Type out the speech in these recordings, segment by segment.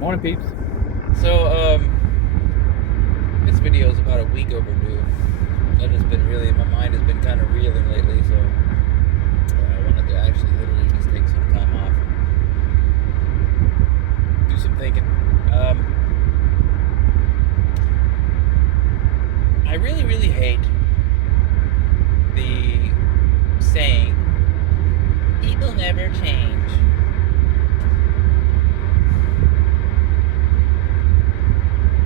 Morning, peeps. So, this video is about a week overdue. I've just been really, my mind has been kind of reeling lately, so I wanted to actually literally just take some time off and do some thinking. I really, really hate the saying, people never change.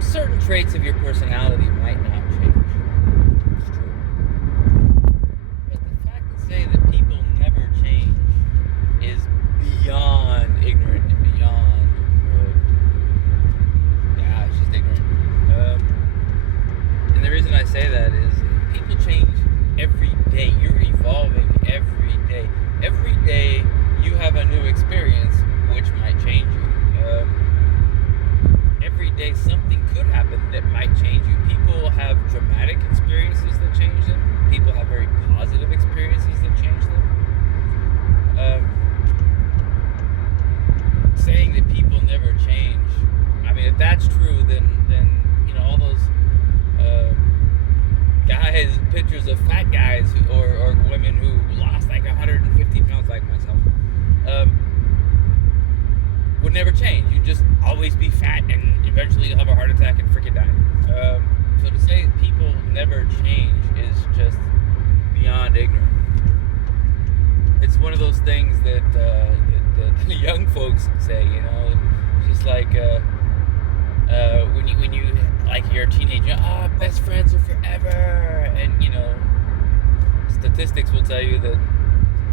Certain traits of your personality might not change. It's true. But the fact to say that people never change is beyond ignorant and beyond. It's just ignorant. And the reason I say that is people change every day. You're evolving every day. Every day you have a new experience which might change you. Every day something could happen that might change you. People have dramatic experiences that change them. People have very positive experiences that change them. Saying that people never change, I mean, if that's true, then all those guys, pictures of fat guys or women who lost like 150 pounds like myself, would never change. You'd just always be fat and eventually you'll have a heart attack and freaking die. So to say people never change is just beyond ignorant. It's one of those things that the young folks say, it's just like when you like you're a teenager, best friends are forever, and statistics will tell you that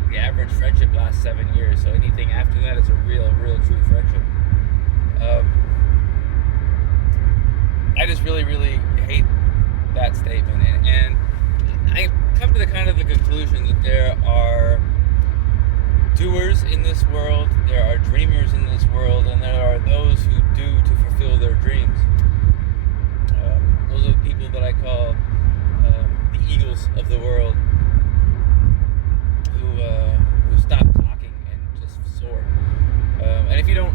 the average friendship lasts 7 years, so anything after that is a real true friendship. I just really hate that statement, and I come to the conclusion that there are doers in this world, there are dreamers in this world, and there are those who do to fulfill their dreams. Those are the people that I call the eagles of the world, who stop talking and just soar. And if you're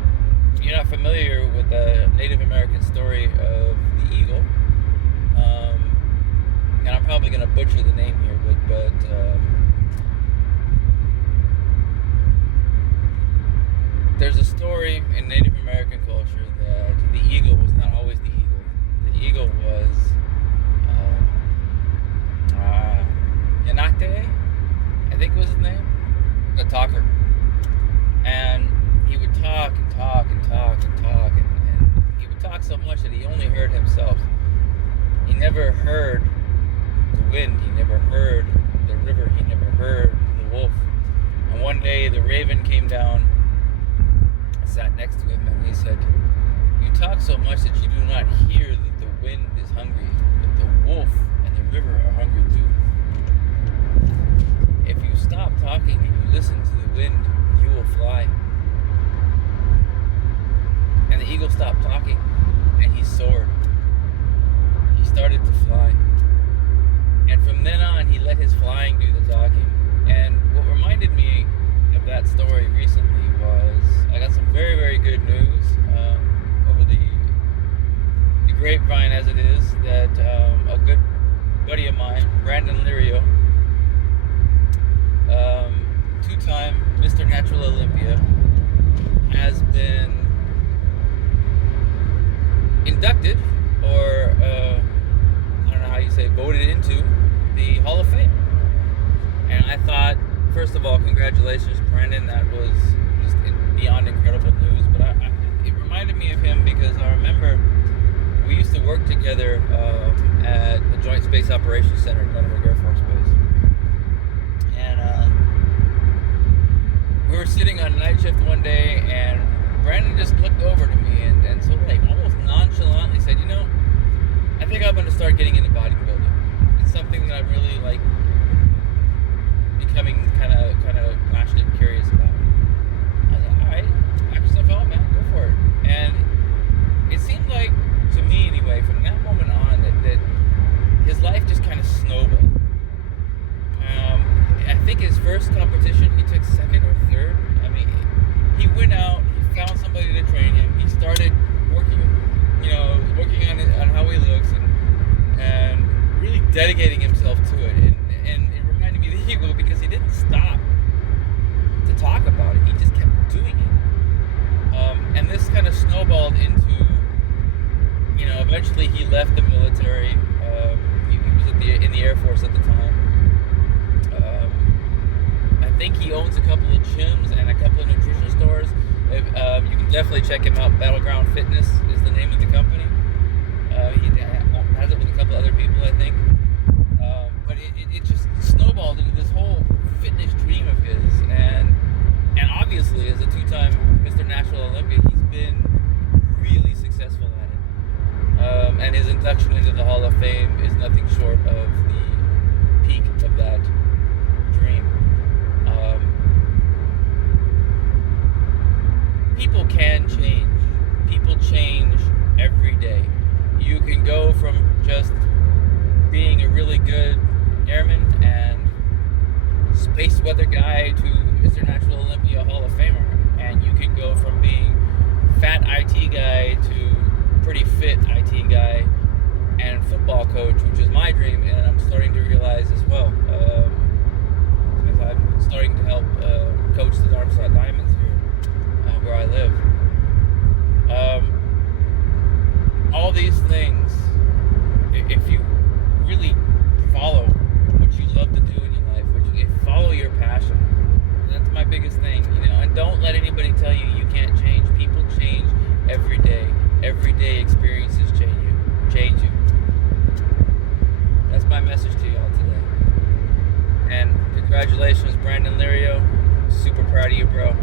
not familiar with the Native American story of the eagle, and I'm probably going to butcher the name here, but there's a story in Native American culture that the eagle was not always the eagle. The eagle was Yanate, I think was his name, the talker. And he would talk and talk and talk and talk, and he would talk so much that he only heard himself. He never heard the wind, he never heard the river, he never heard the wolf. And one day the raven came down, sat next to him, and he said, "You talk so much that you do not hear that the wind is hungry, that the wolf and the river are hungry too. If you stop talking and you listen to the wind, you will fly." And the eagle stopped talking, and he soared. He started to fly. And from then on, he let his flying do the talking. And what reminded me of that story recently was I got some very good news over the grapevine, as it is, that a good buddy of mine, Brandon Lirio, two-time Mr. Natural Olympia, has been inducted, or I don't know how you say, voted into the Hall of Fame. And I thought, first of all, congratulations, Brandon. That was just beyond incredible news. But it reminded me of him because I remember we used to work together at the Joint Space Operations Center at Vandenberg Air Force Base. And we were sitting on night shift one day, and Brandon just looked over to me and so like almost nonchalantly said, I think I'm going to start getting into bodybuilding. It's something that I'm really like becoming kind of passionate and curious about. I was like, all right, knock yourself out, man, go for it. And it seemed like, to me anyway, from that moment on, that his life just kind of snowballed. I think his first competition, he took second or third. I mean, he went out, he found somebody to train him. He started dedicating himself to it, and it reminded me of the Eagle because he didn't stop to talk about it. He just kept doing it, and this kind of snowballed into, eventually he left the military. He was in the Air Force at the time. I think he owns a couple of gyms and a couple of nutrition stores. You can definitely check him out. Battleground Fitness is the name of the company. He has it with a couple other people, I think. But it just snowballed into this whole fitness dream of his, and obviously as a two-time Mr. Natural Olympia, he's been really successful at it. And his induction into the Hall of Fame is nothing short of the peak of that dream. People can change. People change every day. You can go from just being a really good airman and space weather guy to Mr. Natural Olympia Hall of Famer, and you can go from being fat IT guy to pretty fit IT guy and football coach, which is my dream, and I'm starting to realize as well, because I'm starting to help coach the Darmstadt Diamonds here where I live. All these things, if you really follow what you love to do in your life, follow your passion. That's my biggest thing, and don't let anybody tell you you can't change. People change every day. Everyday experiences change you. That's my message to y'all today. And congratulations, Brandon Lirio. Super proud of you, bro.